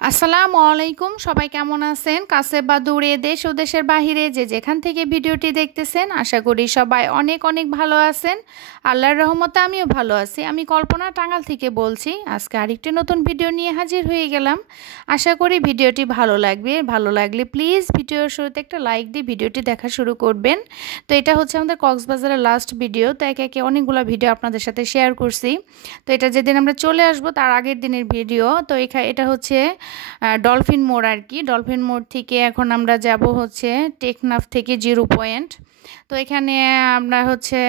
আসসালামু আলাইকুম, সবাই কেমন আছেন? কাছে বা দূরে, দেশ ও দেশের বাহিরে যে যেখান থেকে ভিডিওটি দেখতেছেন, আশা করি সবাই অনেক অনেক ভালো আছেন। আল্লাহর রহমতে আমিও ভালো আছি। আমি কল্পনা, টাঙ্গাইল থেকে বলছি। আজকে আরেকটি নতুন ভিডিও নিয়ে হাজির হয়ে গেলাম। আশা করি ভিডিওটি ভালো লাগবে। ভালো লাগলে প্লিজ ভিডিওর শুরুতে একটা লাইক দিয়ে ভিডিওটি দেখা শুরু করবেন। তো এটা হচ্ছে আমাদের কক্সবাজারের লাস্ট ভিডিও। তো একে একে অনেকগুলো ভিডিও আপনাদের সাথে শেয়ার করছি। তো এটা যেদিন আমরা চলে আসবো তার আগের দিনের ভিডিও। তো এটা হচ্ছে ডলফিন মোড় আর কি। ডলফিন মোড় থেকে এখন আমরা যাব হচ্ছে টেকনাফ থেকে 0 পয়েন্ট। তো এখানে আমরা হচ্ছে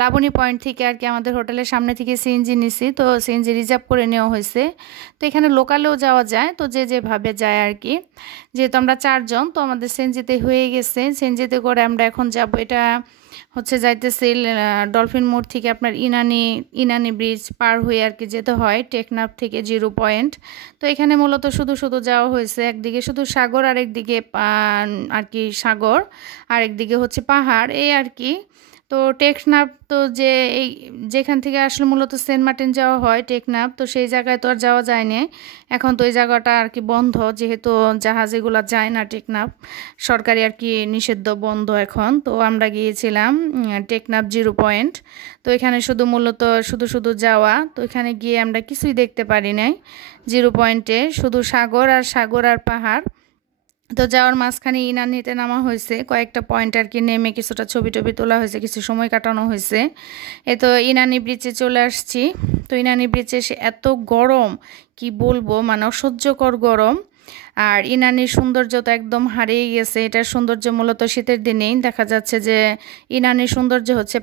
লাবণী পয়েন্ট থেকে আর কি আমাদের হোটেলের সামনে থেকে সিএনজি নিছি। তো সিএনজি রিজার্ভ করে নেওয়া হয়েছে। তো এখানে লোকালেও যাওয়া যায়, তো যে যেভাবে যায় আর কি। যেহেতু আমরা 4 জন, তো আমাদের সিএনজিতে হয়ে গেছে। সিএনজিতে করে আমরা এখন যাব। এটা হচ্ছে যাইতেছে ডলফিন মোড় থেকে আপনার ইনানি ব্রিজ পার হয়ে আর কি যেতে হয় টেকনাফ থেকে 0 পয়েন্ট। তো এখানে মূলত শুধু শুধু যাওয়া হয়েছে। একদিকে শুধু সাগর, আরেকদিকে আর কি সাগর, আরেকদিকে হচ্ছে পাহাড়, এই আর কি। তো টেকনাফ তো এই যেখান থেকে আসলে মূলত সেন্ট মার্টিন যাওয়া হয় টেকনাফ, তো সেই জায়গায় তো আর যাওয়া যায়নি। এখন তো এই জায়গাটা আর কি বন্ধ, যেহেতু জাহাজ এগুলো যায় না টেকনাফ, সরকারি আর কি নিষিদ্ধ, বন্ধ এখন। তো আমরা গিয়েছিলাম টেকনাফ 0 পয়েন্ট। তো এখানে শুধু মূলত শুধু শুধু যাওয়া। তো এখানে গিয়ে আমরা কিছুই দেখতে পারি নাই। 0 পয়েন্টে শুধু সাগর আর সাগর আর পাহাড়। তো যাওয়ার মাঝখানে ইনানিতে নামা হয়েছে, কয়েকটা পয়েন্ট আর কি নেমে কিছুটা ছবি টবি তোলা হয়েছে, কিছু সময় কাটানো হয়েছে। তো ইনানি ব্রিজে চলে আসছি। তো ইনানি ব্রিজে এত গরম, কি বলবো, মানে অসহ্যকর গরম। আর ইনানির সৌন্দর্য তো একদম হারিয়ে গেছে। এটার সৌন্দর্য মূলত শীতের দিনেই দেখা যাচ্ছে যে ইনানির সৌন্দর্য হচ্ছে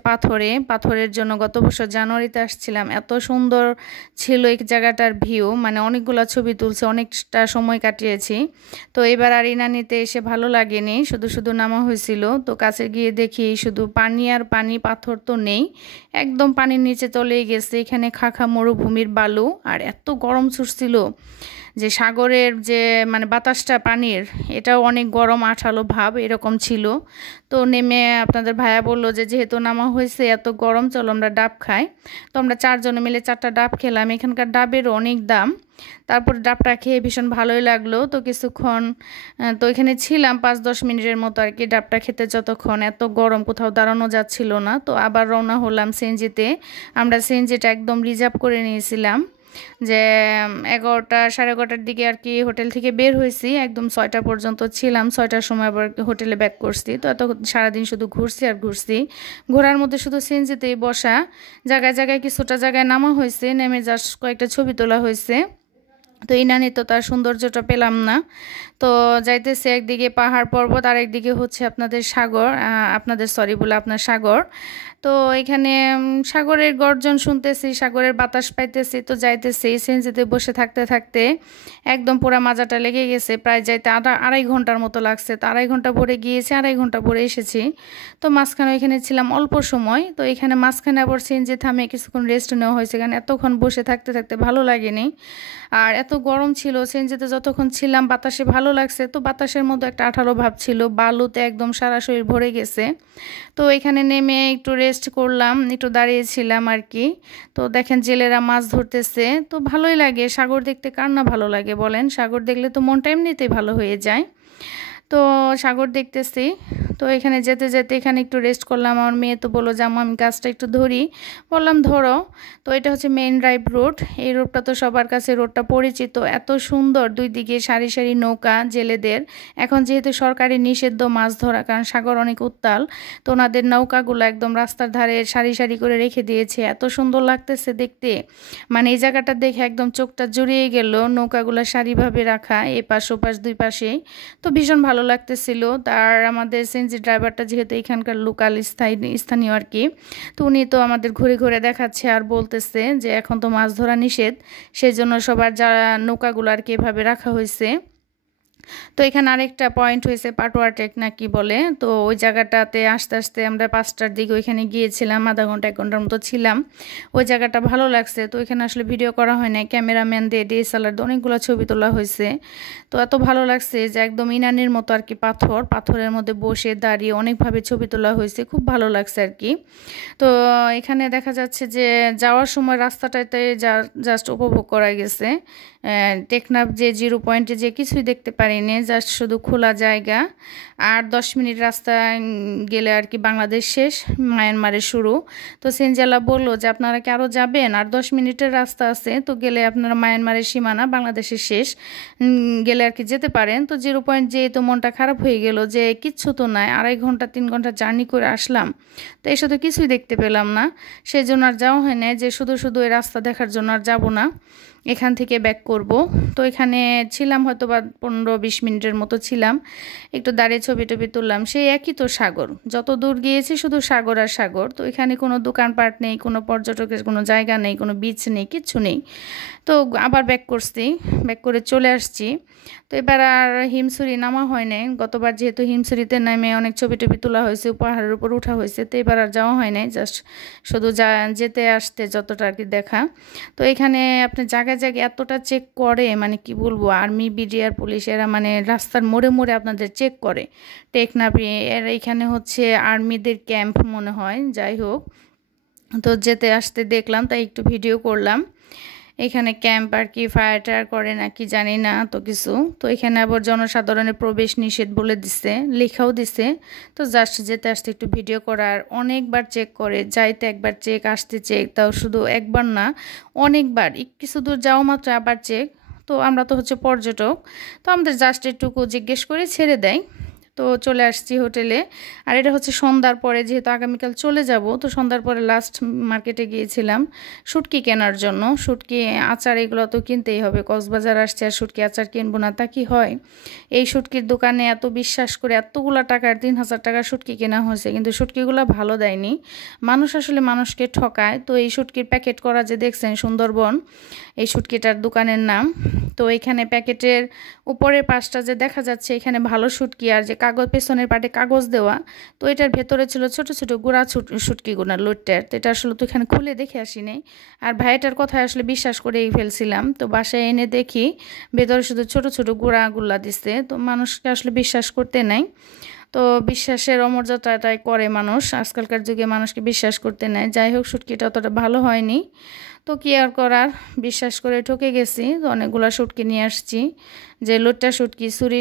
পাথরের জন্য গত বছর জানুয়ারিতে আসছিলাম, এত সুন্দর ছিল এই জায়গাটার ভিউ, মানে অনেকগুলো ছবি তুলছে, অনেকটা সময় কাটিয়েছি। তো এবার আর ইনানিতে এসে ভালো লাগেনি, শুধু শুধু নামা হয়েছিল। তো কাছে গিয়ে দেখি শুধু পানি আর পানি, পাথর তো নেই, একদম পানির নিচে চলে গেছে। এখানে খাখা মরুভূমির বালু, আর এত গরম ছুটছিল যে সাগরের যে মানে বাতাসটা পানির, এটাও অনেক গরম আঠালো ভাব এরকম ছিল। তো নেমে আপনাদের ভাইয়া বললো যে যেহেতু নামা হয়েছে এত গরম, চলো আমরা ডাব খাই। তো আমরা 4 জনে মিলে 4টা ডাব খেলাম। এখানকার ডাবেরও অনেক দাম। তারপর ডাবটা খেয়ে ভীষণ ভালোই লাগলো। তো কিছুক্ষণ তো এখানে ছিলাম 5-10 মিনিটের মতো আর কি ডাবটা খেতে, যতক্ষণ এত গরম কোথাও দাঁড়ানো যাচ্ছিল না। তো আবার রওনা হলাম সিএনজিতে। আমরা সিএনজিটা একদম রিজার্ভ করে নিয়েছিলাম, যে 11টা 11:30টার দিকে আর কি হোটেল থেকে বের হয়েছি, একদম 6টা পর্যন্ত ছিলাম। 6টার সময় আবার হোটেলে ব্যাক করছি। তো এত সারাদিন শুধু ঘুরছি আর ঘুরছি। ঘোরার মধ্যে শুধু সিএনজিতেই বসা, জায়গায় জায়গায় কিছুটা জায়গায় নামা হয়েছে, নেমে জাস্ট কয়েকটা ছবি তোলা হয়েছে। তো ইনানি তো তার সৌন্দর্যটা পেলাম না। তো যাইতেছে একদিকে পাহাড় পর্বত, আর একদিকে হচ্ছে আপনাদের সাগর, আপনাদের সরি বলে আপনার সাগর। তো এখানে সাগরের গর্জন শুনতেছি, সাগরের বাতাস পাইতেছি। তো যাইতেছি সিএনজিতে বসে থাকতে থাকতে একদম পুরা মাজাটা লেগে গেছে। প্রায় যাইতে আড়াই ঘন্টার মতো লাগছে। তো 2.5 ঘন্টা পরে গিয়েছে, 2.5 ঘন্টা পরে এসেছি। তো মাঝখানে এখানে ছিলাম অল্প সময়। তো এখানে মাঝখানে আবার সিএনজি থামে কিছুক্ষণ রেস্ট নেওয়া হয়েছে, কারণ এতক্ষণ বসে থাকতে থাকতে ভালো লাগেনি। আর এত গরম ছিল সিএনজিতে, যতক্ষণ ছিলাম বাতাসে ভালো লাগছে। তো বাতাসের মধ্যে একটা আঠালো ভাব ছিল, বালুতে একদম সারা শরীর ভরে গেছে। তো এখানে নেমে একটু রেস্ট করলাম, একটু দাঁড়িয়েছিলাম আর কি। তো দেখেন জেলেরা মাছ ধরতেছে। তো ভালোই লাগে, সাগর দেখতে কার না ভালো লাগে বলেন? সাগর দেখলে তো মনটা এমনিতেই ভালো হয়ে যায়। তো সাগর দেখতেছি। তো এখানে যেতে যেতে এখানে একটু রেস্ট করলাম। আমার মেয়ে তো বললো যে আমি গাছটা একটু ধরি, বললাম ধরো। তো এটা হচ্ছে মেইন ড্রাইভ রোড। এই রোডটা তো সবার কাছে রোডটা পরিচিত, এত সুন্দর, দুই দিকে সারি সারি নৌকা জেলেদের। এখন যেহেতু সরকারি নিষিদ্ধ মাছ ধরা, কারণ সাগর অনেক উত্তাল, তো ওনাদের নৌকাগুলো একদম রাস্তার ধারে সারি সারি করে রেখে দিয়েছে। এত সুন্দর লাগতেছে দেখতে, মানে এই জায়গাটা দেখে একদম চোখটা জুড়িয়ে গেল। নৌকাগুলো সারিভাবে রাখা, এপাশ ওপাশ দুই পাশেই। তো ভীষণ ভালো লাগতেছিল। তার আমাদের সিএনজি ড্রাইভারটা যেহেতু এখানকার লোকাল স্থানীয় আর কি, তো উনি তো আমাদের ঘুরে ঘুরে দেখাচ্ছে আর বলতেছে যে এখন তো মাছ ধরা নিষেধ, সেই জন্য সবার যারা নৌকাগুলো আর কি এভাবে রাখা হয়েছে। তো এখানে আরেকটা পয়েন্ট হয়েছে পাটোয়া টেক না কি বলে, তো ওই জায়গাটাতে আস্তে আস্তে আমরা 5টার দিকে ওইখানে গিয়েছিলাম, আধা ঘন্টা 1 ঘন্টার মতো ছিলাম। ওই জায়গাটা ভালো লাগছে। তো এখানে আসলে ভিডিও করা হয় নাই, ক্যামেরাম্যান দিয়ে ডিএসএলআর দিয়ে অনেকগুলো ছবি তোলা হয়েছে। তো এত ভালো লাগছে যে একদম ইনানির মতো আর কি, পাথরের মধ্যে বসে দাঁড়িয়ে অনেকভাবে ছবি তোলা হয়েছে, খুব ভালো লাগছে আর কি। তো এখানে দেখা যাচ্ছে যে যাওয়ার সময় রাস্তাটাতে জাস্ট উপভোগ করা গেছে। টেকনাফ যে 0 পয়েন্টে যে কিছুই দেখতে পারিনি, জাস্ট শুধু খোলা জায়গা। আর 10 মিনিট রাস্তা গেলে আর কি বাংলাদেশ শেষ, মায়ানমারের শুরু। তো সিনজালা বললো যে আপনারা কি আরও যাবেন, আর 10 মিনিটের রাস্তা আছে, তো গেলে আপনারা মায়ানমারের সীমানা বাংলাদেশের শেষ, গেলে আর কি যেতে পারেন। তো 0 পয়েন্ট যেয়ে তো মনটা খারাপ হয়ে গেল যে কিচ্ছু তো নাই, 2.5 ঘন্টা 3 ঘন্টা জার্নি করে আসলাম, তো এসে তো কিছুই দেখতে পেলাম না। সেই জন্য আর যাওয়া হয় না, যে শুধু শুধু এই রাস্তা দেখার জন্য আর যাবো না, এখান থেকে ব্যাক করব। তো এখানে ছিলাম হয়তো বা 15-20 মিনিটের মতো ছিলাম, একটু দাঁড়িয়ে ছবি টবি তুললাম। সেই একই তো সাগর, যত দূর গিয়েছি শুধু সাগর আর সাগর। তো এখানে কোনো দোকানপাট নেই, কোনো পর্যটকের কোনো জায়গা নেই, কোনো বিচ নেই, কিচ্ছু নেই। তো আবার ব্যাক করছি, ব্যাক করে চলে আসছি। তো এবার আর হিমছড়ি নামা হয় নাই, গতবার যেহেতু হিমছড়িতে নেমে অনেক ছবি টবি তোলা হয়েছে, পাহাড়ের উপর উঠা হয়েছে, তো এবার আর যাওয়া হয় নাই, জাস্ট শুধু যেতে আসতে যতটা আর কি দেখা। তো এখানে আপনি জায়গায় জায়গায় এতটা চেক করে, মানে কি বলবো, আর্মি বিডিআর পুলিশ এরা মানে রাস্তার মোড়ে মোড়ে আপনাদের চেক করে। টেকনাফে এরা এখানে হচ্ছে আর্মিদের ক্যাম্প মনে হয়, যাই হোক। তো যেতে আসতে দেখলাম, তাই একটু ভিডিও করলাম। এখানে ক্যাম্প আর কি ফায়ার টায়ার করে নাকি জানি না তো কিছু। তো এখানে আবার জনসাধারণের প্রবেশ নিষেধ বলে দিছে, লেখাও দিছে। তো জাস্ট যেতে আসতে একটু ভিডিও করার, অনেকবার চেক করে, যাইতে একবার চেক, আসতে চেক, তাও শুধু একবার না অনেকবার, কিছু দূর যাওয়া মাত্র আবার চেক। তো আমরা তো হচ্ছে পর্যটক, তো আমাদের জাস্ট একটুকু জিজ্ঞেস করে ছেড়ে দেয়। তো চলে আসছি হোটেলে। আর এটা হচ্ছে সন্ধ্যার পরে, যেহেতু আগামীকাল চলে যাব, তো সন্ধ্যার পরে লাস্ট মার্কেটে গিয়েছিলাম শুটকি কেনার জন্য। শুটকি আচার এগুলো তো কিনতেই হবে, কক্সবাজার আসছে আর শুটকি আচার কিনবো না তা কি হয়। এই শুটকির দোকানে এত বিশ্বাস করে এতগুলো টাকার 3000 টাকার শুটকি কেনা হয়েছে, কিন্তু শুটকিগুলো ভালো দেয়নি। মানুষ আসলে মানুষকে ঠকায়। তো এই শুটকির প্যাকেট করা যে দেখছেন সুন্দরবন, এই শুটকিটার দোকানের নাম। তো এখানে প্যাকেটের উপরের পাশটা যে দেখা যাচ্ছে, এখানে ভালো শুটকি, আর যে কাগজ পেছনের পাটে কাগজ দেওয়া, তো এটার ভেতরে ছিল ছোট ছোট গুঁড়া শুটকিগুনা লোটটার। তো এটা আসলে তো এখানে খুলে দেখে আসি নাই, আর ভাইটার কথায় আসলে বিশ্বাস করেই ফেলছিলাম। তো বাসায় এনে দেখি ভেতরে শুধু ছোট ছোট গুঁড়াগুলা দিচ্ছে। তো মানুষকে আসলে বিশ্বাস করতে নাই। তো বিশ্বাসের অমর্যাদাটাই করে মানুষ, আজকালকার যুগে মানুষকে বিশ্বাস করতে নেয়। যাই হোক, শুটকিটা অতটা ভালো হয়নি। তো কি আর করার, বিশ্বাস করে ঠকে গেছি। তো অনেকগুলো শুটকি নিয়ে আসছি, যে লোট্টা শুটকি, ছুরি,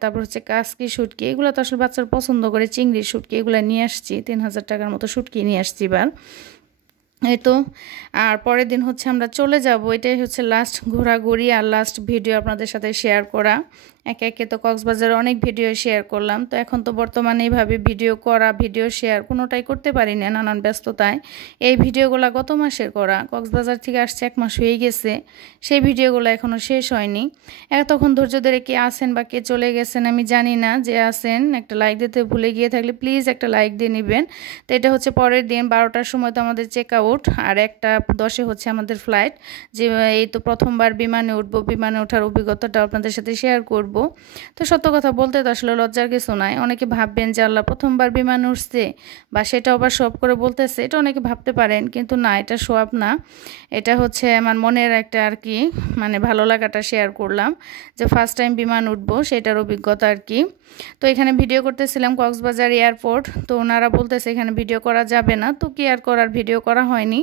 তারপর হচ্ছে কাসকি শুটকি, এগুলো তো আসলে বাচ্চারা পছন্দ করে, চিংড়ি শুটকি, এগুলো নিয়ে আসছি। 3000 টাকার মতো শুটকি নিয়ে আসছি এবার। এই তো, আর পরের দিন হচ্ছে আমরা চলে যাব। এটাই হচ্ছে লাস্ট ঘোরাঘুরি আর লাস্ট ভিডিও আপনাদের সাথে শেয়ার করা। একে একে তো কক্সবাজারে অনেক ভিডিও শেয়ার করলাম। তো এখন তো বর্তমানে এইভাবে ভিডিও করা, ভিডিও শেয়ার কোনোটাই করতে পারি না, নানান ব্যস্ততায়। এই ভিডিওগুলো গত মাসের করা, কক্সবাজার থেকে আসছে 1 মাস হয়ে গেছে, সেই ভিডিওগুলো এখনও শেষ হয়নি। তখন ধৈর্য ধরে কে আসেন বা কে চলে গেছেন আমি জানি না, যে আসেন একটা লাইক দিতে ভুলে গিয়ে থাকলে প্লিজ একটা লাইক দিয়ে নেবেন। তো এটা হচ্ছে পরের দিন 12টার সময় তো আমাদের চেক আউট, আর 1:10 হচ্ছে আমাদের ফ্লাইট। যে এই তো প্রথমবার বিমানে উঠবো, বিমানে ওঠার অভিজ্ঞতাটা আপনাদের সাথে শেয়ার করব। তো সত্য কথা বলতে তো আসলে লজ্জার কিছু নাই। অনেকে ভাববেন যে আল্লাহ প্রথমবার বিমানে উঠছে, বা সেটা আবার শোয়াব করে বলতেছে, এটা অনেকে ভাবতে পারেন, কিন্তু না, এটা শোয়াব না। এটা হচ্ছে আমার মনের একটা আর কি, মানে ভালো লাগাটা শেয়ার করলাম, যে ফার্স্ট টাইম বিমান উঠবো সেটার অভিজ্ঞতা আর কি। তো এখানে ভিডিও করতেছিলাম কক্সবাজার এয়ারপোর্ট। তো ওনারা বলতেছে এখানে ভিডিও করা যাবে না, তো কি আর করার, ভিডিও করা হয়নি।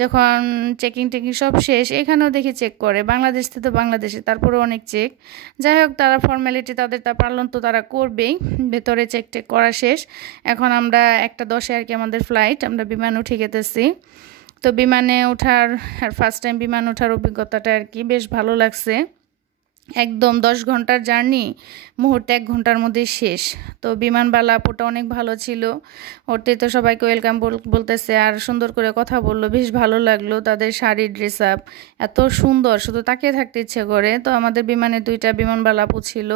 যখন চেকিং টেকিং সব শেষ, এখানেও দেখি চেক করে, বাংলাদেশ থেকে তো বাংলাদেশে, তারপরে অনেক চেক। যাই হোক, তারা ফর্মালিটি তাদের তা পালন তো তারা করবেই। ভেতরে চেক টেক করা শেষ। এখন আমরা 1:10 আর কি আমাদের ফ্লাইট, আমরা বিমান উঠে গেতেছি। তো বিমানে ওঠার, আর ফার্স্ট টাইম বিমান ওঠার অভিজ্ঞতাটা আর কি বেশ ভালো লাগছে। একদম 10 ঘন্টার জার্নি মুহূর্তে 1 ঘন্টার মধ্যে শেষ। তো বিমানবালা আপুটা অনেক ভালো ছিল, ওতে তো সবাইকে ওয়েলকাম বলতেছে আর সুন্দর করে কথা বললো, বেশ ভালো লাগলো। তাদের শাড়ি, ড্রেস আপ এত সুন্দর, শুধু তাকিয়ে থাকতে ইচ্ছে করে। তো আমাদের বিমানে 2টা বিমানবালা আপু ছিল,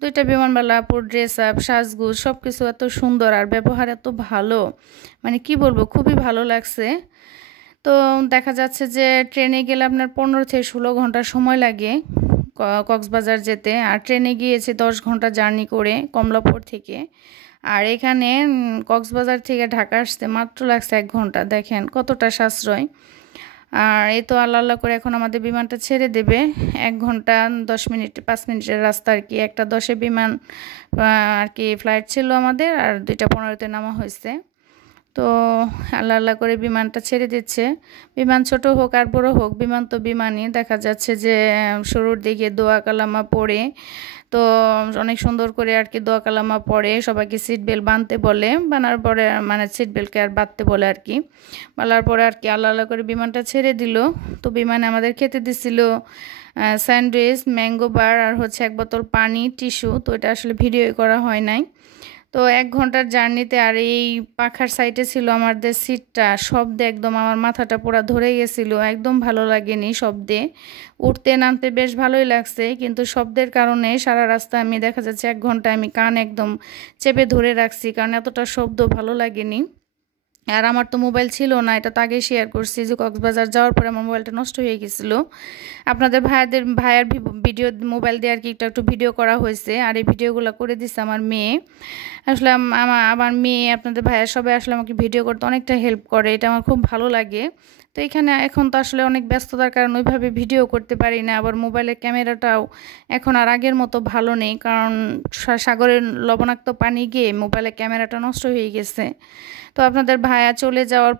2টা বিমানবালা আপুর ড্রেস আপ, সাজগুজ সব কিছু এত সুন্দর, আর ব্যবহার এত ভালো, মানে কি বলবো, খুবই ভালো লাগছে। তো দেখা যাচ্ছে যে ট্রেনে গেলে আপনার 15 থেকে 16 ঘন্টা সময় লাগে, কক্সবাজার যেতে। আর ট্রেনে গিয়েছি 10 ঘন্টা জার্নি করে কমলাপুর থেকে। আর এখানে কক্সবাজার থেকে ঢাকা আসতে মাত্র লাগছে 1 ঘন্টা। দেখেন কতটা সাশ্রয়। আর এই তো আল্লাহ আল্লাহ করে এখন আমাদের বিমানটা ছেড়ে দেবে। 1 ঘন্টা 10 মিনিট 5 মিনিটের রাস্তা আর কি। 1টা 10-এ বিমান আর কি ফ্লাইট ছিল আমাদের, আর 2টা 15-তে নামা হয়েছে। তো আল্লাহ আল্লাহ করে বিমানটা ছেড়ে দিচ্ছে। বিমান ছোট হোক আর বড় হোক, বিমান তো বিমানই। দেখা যাচ্ছে যে শুরুর দিকে দোয়া কালামা পড়ে, তো অনেক সুন্দর করে আর কি দোয়া কালামা পড়ে, সবাইকে সিট বেল্ট বাঁধতে বলে, বানার পরে মানে সিট বেল্টকে আর বাঁধতে বলে আর কি। বলার পরে আর কি আল্লাহ আল্লাহ করে বিমানটা ছেড়ে দিল। তো বিমানে আমাদের খেতে দিছিল স্যান্ডউইচ, ম্যাঙ্গো বার, আর হচ্ছে 1 বোতল পানি, টিস্যু। তো এটা আসলে ভিডিও করা হয় নাই। তো 1 ঘন্টার জার্নিতে আর এই পাখার সাইডে ছিল আমাদের সিটটা, শব্দে একদম আমার মাথাটা পুরো ধরে গেছিলো। একদম ভালো লাগেনি শব্দে। উঠতে নামতে বেশ ভালোই লাগছে, কিন্তু শব্দের কারণে সারা রাস্তা আমি দেখা যাচ্ছে 1 ঘন্টা আমি কান একদম চেপে ধরে রাখছি, কারণ এতটা শব্দ ভালো লাগেনি। আর আমার তো মোবাইল ছিল না, এটা তো আগেই শেয়ার করছি যে কক্সবাজার যাওয়ার পরে আমার মোবাইলটা নষ্ট হয়ে গেছিলো। আপনাদের ভাইয়ের ভিডিও মোবাইল দিয়ে আর কি একটু ভিডিও করা হয়েছে, আর এই ভিডিওগুলো করে দিচ্ছে আমার মেয়ে। আসলে আমার মেয়ে, আপনাদের ভাইয়ের সবাই আসলে আমাকে ভিডিও করতে অনেকটা হেল্প করে, এটা আমার খুব ভালো লাগে। তো এখানে এখন তো আসলে অনেক ব্যস্ততার কারণে ওইভাবে ভিডিও করতে পারি না। আবার মোবাইলের ক্যামেরাটাও এখন আর আগের মতো ভালো নেই, কারণ সাগরের লবণাক্ত পানি গিয়ে মোবাইলের ক্যামেরাটা নষ্ট হয়ে গেছে। তো আপনাদের ভাইয়া চলে যাওয়ার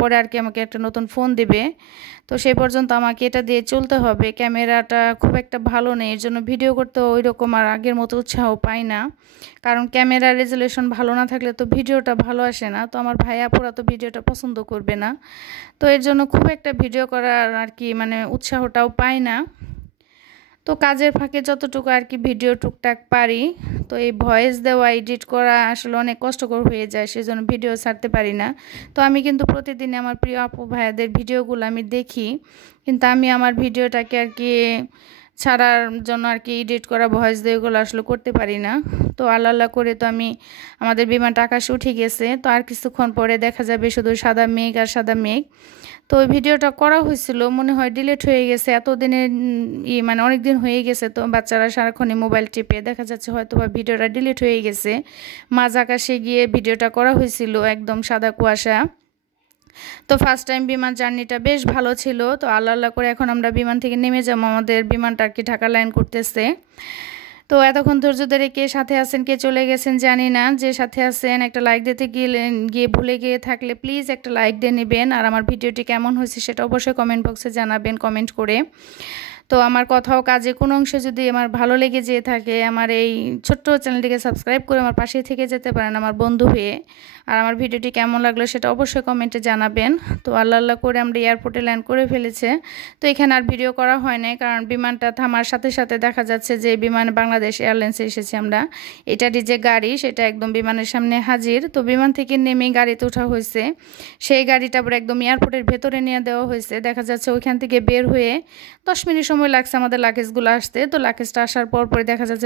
পরে আর কি আমাকে একটা নতুন ফোন দিবে। তো সেই পর্যন্ত আমাকে এটা দিয়ে চলতে হবে। ক্যামেরাটা খুব একটা ভালো নেই, এর জন্য ভিডিও করতে ওই রকম আর আগের মতো উৎসাহ পাই না, কারণ ক্যামেরার রেজুলেশন ভালো না থাকলে তো ভিডিওটা ভালো আসে না। তো আমার ভাইয়া পুরা তো ভিডিওটা পছন্দ করবে না, তো এর জন্য খুব একটা ভিডিও করার আর কি মানে উৎসাহটাও পাই না। তো কাজের ফাঁকে যতটুকু আর কি ভিডিও টুকটাক পারি। তো এই ভয়েস দেওয়া, এডিট করা আসলে অনেক কষ্টকর হয়ে যায়, সেজন্য ভিডিও ছাড়তে পারি না। তো আমি কিন্তু প্রতিদিন আমার প্রিয় আপু ভাইয়াদের ভিডিওগুলো আমি দেখি, কিন্তু আমি আমার ভিডিওটাকে আর কি ছাড়ার জন্য আর কি এডিট করা, ভয়েস দিয়ে এগুলো আসলে করতে পারি না। তো আল্লাহ আল্লাহ করে তো আমাদের বিমানটা আকাশে উঠে গেছে। তো আর কিছুক্ষণ পরে দেখা যাবে শুধু সাদা মেঘ আর সাদা মেঘ। তো ওই ভিডিওটা করা হয়েছিল, মনে হয় ডিলিট হয়ে গেছে, এতদিনের মানে অনেক দিন হয়ে গেছে। তো বাচ্চারা সারাক্ষণই মোবাইল টিপে, দেখা যাচ্ছে হয়তো বা ভিডিওটা ডিলিট হয়ে গেছে। মাঝ আকাশে গিয়ে ভিডিওটা করা হয়েছিল, একদম সাদা কুয়াশা। তো ফার্স্ট টাইম বিমান জার্নিটা বেশ ভালো ছিল। তো আল্লাহ আল্লাহ করে এখন আমরা বিমান থেকে নেমে যাবো, আমাদের বিমানটা আর কি ঢাকা ল্যান্ড করতেছে। তো এতক্ষণ ধৈর্য ধরে কে সাথে আছেন, কে চলে গেছেন জানি না। যে সাথে আছেন একটা লাইক দিতে গিয়ে ভুলে গিয়ে থাকলে প্লিজ একটা লাইক দিয়ে নেবেন। আর আমার ভিডিওটি কেমন হয়েছে সেটা অবশ্যই কমেন্ট বক্সে জানাবেন কমেন্ট করে। তো আমার কথাও কাজে কোনো অংশে যদি আমার ভালো লেগে যেয়ে থাকে, আমার এই ছোট্ট চ্যানেলটিকে সাবস্ক্রাইব করে আমার পাশে থেকে যেতে পারেন আমার বন্ধু হয়ে। আর আমার ভিডিওটি কেমন লাগলো সেটা অবশ্যই কমেন্টে জানাবেন। তো আল্লাহ আল্লাহ করে আমরা এয়ারপোর্টে ল্যান্ড করে ফেলেছে। তো এখানে আর ভিডিও করা হয় নাই, কারণ বিমানটা থামার সাথে সাথে দেখা যাচ্ছে যে বিমান বাংলাদেশ এয়ারলাইন্সে এসেছি আমরা। এটারই যে গাড়ি সেটা একদম বিমানের সামনে হাজির। তো বিমান থেকে নেমে গাড়িতে ওঠা হয়েছে, সেই গাড়িটা আবার একদম এয়ারপোর্টের ভেতরে নিয়ে দেওয়া হয়েছে। দেখা যাচ্ছে ওইখান থেকে বের হয়ে 10 মিনিট সময় লাগছে আমাদের লাগেজগুলো আসতে। তো লাগেজটা আসার পরে দেখা যাচ্ছে